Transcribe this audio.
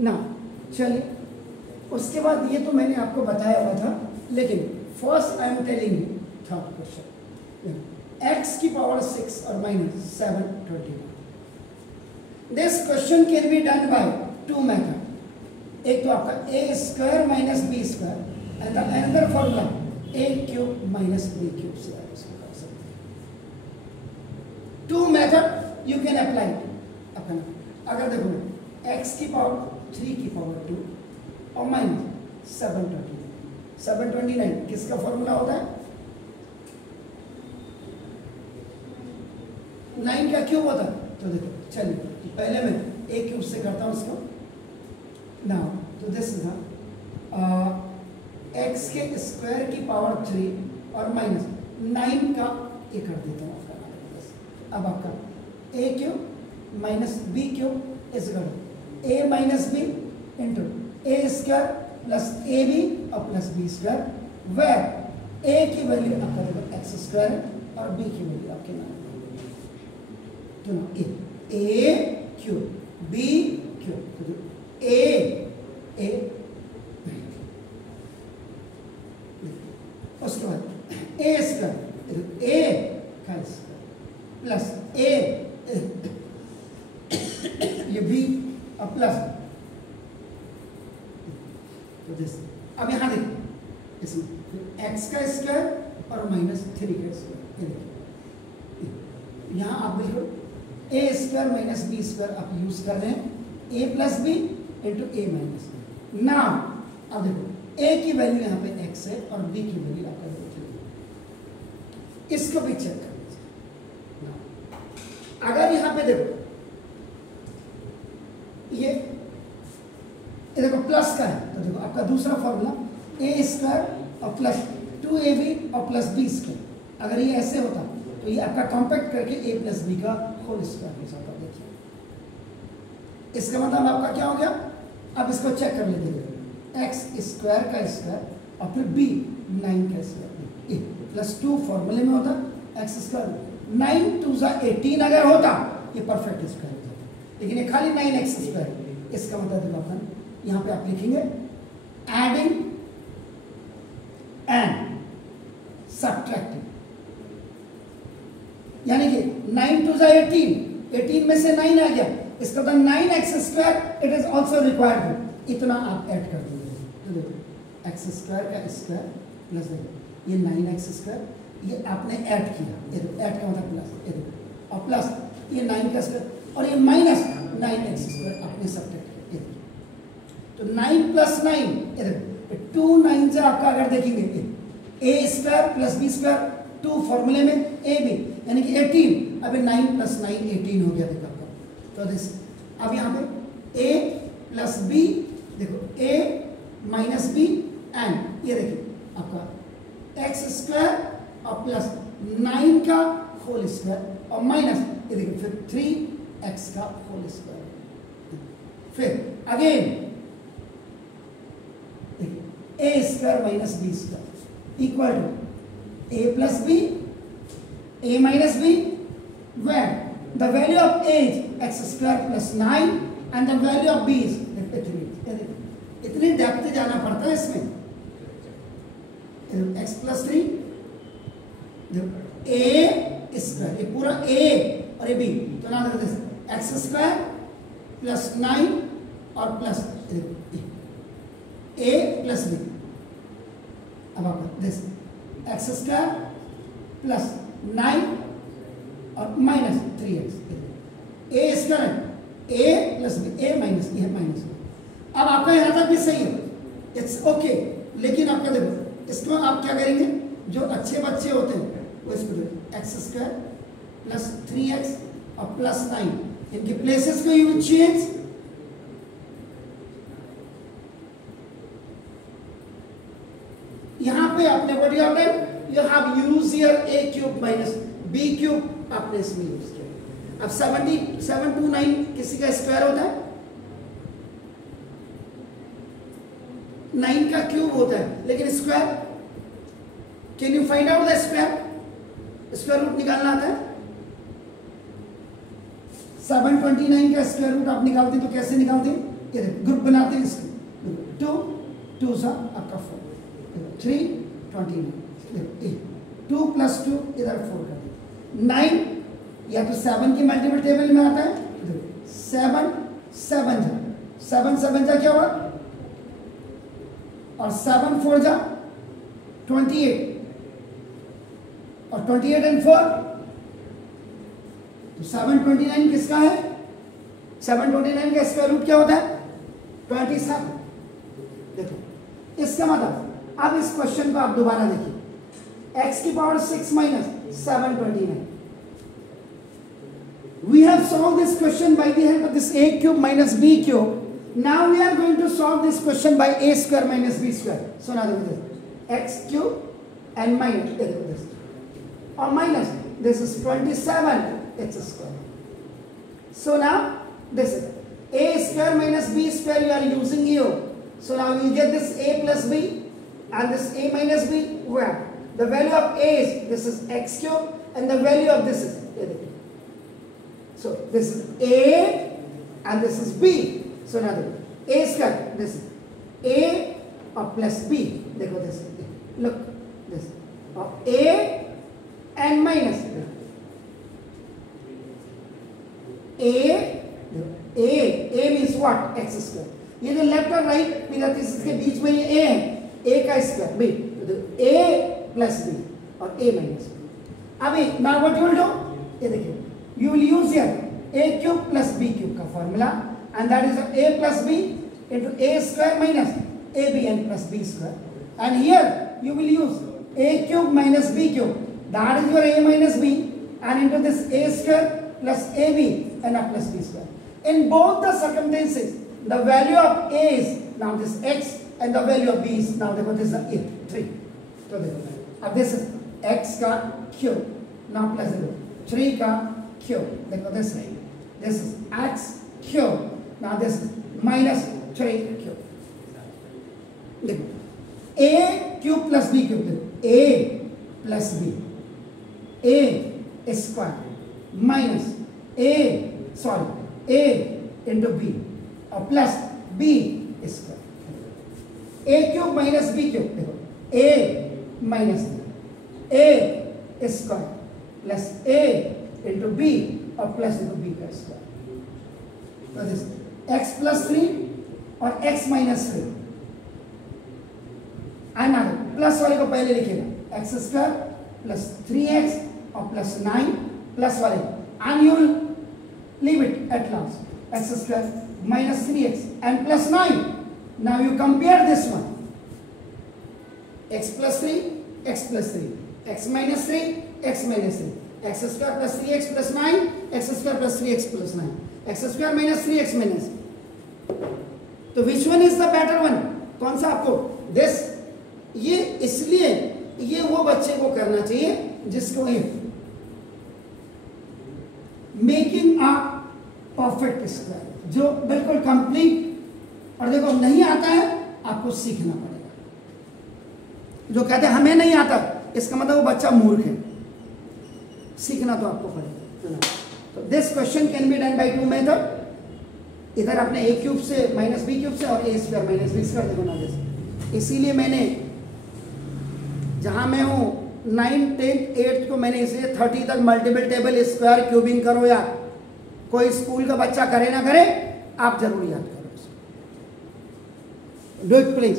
ना। चलिए, उसके बाद ये तो मैंने आपको बताया हुआ था, लेकिन first I am telling you third question, x की पावर 6 और minus 721। This question can be done by two method. एक तो आपका a square minus b square and the another formula a cube minus b cube से आप इसको कर सकते हैं। Two method you can apply अपना। अगर देखो x की पावर 3 की पावर 2 और माइनस 729 किसका फॉर्मूला होता है? 9 का क्यूब होता है। तो देखो चलिए पहले मैं ए क्यूब से करता हूं इसको। नाउ तो दिस इज एक्स के स्क्वायर की पावर 3 और माइनस 9 का ये कर देता हूँ आपका। अब आपका a cube minus b cube is equal a minus b into a square plus a b और plus b square, where a की वैल्यू आपका देखो एक्स स्क्वायर और बी की वैल्यू आपके नाम a cube b cube a उसके बाद ए स्क्वायर ए का स्क्वायर प्लस ए ये बी और प्लस तो दिस। अब यहां देखिए इसमें एक्स का स्क्वायर और माइनस 3 का स्क्वायर, यहां आप बिल्कुल ए स्क्वायर माइनस बी स्क्वायर आप यूज कर रहे हैं, ए प्लस बी इंटू ए माइनस बी। नाउ अब देखो ए की वैल्यू यहाँ पे एक्स है और बी की वैल्यू आपका इसको भी चेक कर लीजिए। अगर यहाँ पे देखो ये देखो प्लस का है तो देखो आपका दूसरा फॉर्मूला ए स्क्वायर और प्लस 2ab और प्लस बी स्क्वायर। अगर ये ऐसे होता तो ये आपका कॉम्पैक्ट करके ए प्लस बी का होल स्क्वायर हो जाता। देखिए इसका मतलब आपका क्या हो गया? अब इसको चेक कर लेते एक्स स्क्वायर का स्क्वायर और फिर बी 9 का स्क्वायर प्लस 2 फॉर्मूले में होता एक्स स्क्वायर 9 2 18 अगर होता ये परफेक्ट स्क्वायर हो जाता, लेकिन ये खाली 9x स्क्वायर। इसका मतलब देखो अपन यहाँ पे आप लिखेंगे एडिंग एंड सब्ट्रैक्टिंग, यानी कि 9 2 18 में से 9 आ गया, इसका मतलब 9x square it is also required, इतना आप ऐड कर दोगे तो देखो एक्स स्क्वायर का स्क्वायर प्लस देखो ये 9x स्क्वायर ये आपने ऐड किया, ये देखो ऐड का मतलब प्लस, ये देखो और प्लस ये 9 का स्क्वायर और ये माइनस 9x स्क्वायर आपने सब्ट्रैक्ट किया। तो 9 प्लस 9 ये देखो 2 9 से आपका अगर देखेंगे ए स्क्वायर प्लस बी स्क्वायर 2 फॉर्मूले में ए बी यानी कि 18, अभी 9 प्लस 9 18 हो गया देखो आपका। तो दिस अब यहाँ पे a प्लस बी देखो a माइनस बी एंड ये देखिए आपका एक्स स्क्वायर और प्लस 9 का होल स्क्वायर और माइनस ये देखिए फिर 3x का होल स्क्वायर, फिर अगेन देखिए a square minus b square equal to a plus b a minus b, where the value of a is x square plus 9 and the value of b is 3। इतनी depth जाना पड़ता है इसमें। x plus 3 a square ये पूरा a और ये b तो ना देखो x स्क्वायर प्लस 9 और प्लस a प्लस b। अब आप दिस x स्क्वायर प्लस 9 और माइनस 3x ए स्क्वायर ए प्लस बी ए माइनस ये माइनस। अब आपका यहाँ तक भी सही है, इट्स ओके, लेकिन आपका देखो इसमें आप क्या करेंगे, जो अच्छे बच्चे होते हैं वो इसको एक्स स्क्वायर प्लस 3x और प्लस 9 इनके प्लेसेस को यू चेंज, यहाँ पे आपने what you have done you have used your a cube minus b cube आपने इसमें यूज किया। अब 729 किसी का स्क्वायर होता है, 9 का क्यूब होता है, लेकिन square can you find out the square root निकालना आता है। 729 का स्क्वायर रूट आप निकालते हैं तो कैसे निकालते हैं, ये देखो ग्रुप बनाते हैं इसके, 2 2 सा आपका 4, 3 29, 2 + 2 इधर 4 कर दो, 9 या तो 7 की मल्टीपल टेबल में आता है, 7 7 जा, 7 7 जा क्या हुआ, और 7 4 जा 28, और 28 and 4 तो 729 किसका है, 729 का स्क्वायर रूट क्या होता है 27। देखो इसका मतलब अब इस क्वेश्चन को आप दोबारा देखिए, x की power 6 - 729, we have solved this question by the help of this a cube minus b cube. Now we are going to solve this question by a square minus b square. So now look at this, x cube and minus this, or minus this is 27 x square. So now this is a square minus b square you are using here. So now you get this a plus b and this a minus b, where the value of a is, this is x cube, and the value of this is, so this is a and this is b. So now a square, this is a or plus b. देखो this, look this, or a and minus a means what, x square. ये जो left और right figure इसके बीच में ये a है, a का square b, a plus b और a minus b. अभी now what you will do, ये देखिए, you will use here a cube plus b cube का formula, and that is a plus b into a square minus ab and plus b square, and here you will use a cube minus b cube, that is your a minus b, and into this a square plus ab and a plus b square. In both the circumstances, the value of a is now this x and the value of b is now देखो this is a 3. तो देखो अब this is x का cube now plus 3 का cube, देखो this is x cube, now this is minus 3 cube. देखो a cube plus b cube, देखो a plus b, a square minus a into b और plus b square, a cube minus b cube, देखो a minus a square plus a into b और plus into b का square, तो this x plus 3 और x minus 3, and plus वाले को पहले लिखिएगा, x स्क्वायर प्लस 3x और प्लस 9 प्लस वाले, and you will leave it at last, x square minus 3x and plus 9. Now you compare this one, x plus 3, x plus 3, x minus 3, x minus 3, x square plus 3x plus 9, x square plus 3x plus 9, x square minus 3x minus. तो which one is the better one? कौन सा आपको this, ये इसलिए ये वो बच्चे को करना चाहिए जिसको ये मेकिंग अ परफेक्ट स्क्वायर, जो बिल्कुल कंप्लीट, और देखो नहीं आता है आपको सीखना पड़ेगा, जो कहते हैं हमें नहीं आता इसका मतलब वो बच्चा मूर्ख है, सीखना तो आपको पड़ेगा। तो this question can be done bye 2 method, इधर आपने a क्यूब से माइनस b क्यूब से और a square minus b square, देखो ना जैसे, इसीलिए मैंने जहां मैं हूं 9th 10th 8th को मैंने इसलिए 30 तक मल्टीपल टेबल स्क्वायर क्यूबिंग करो यार, कोई स्कूल का बच्चा करे ना करे आप जरूर याद करो, डू इट प्लीज।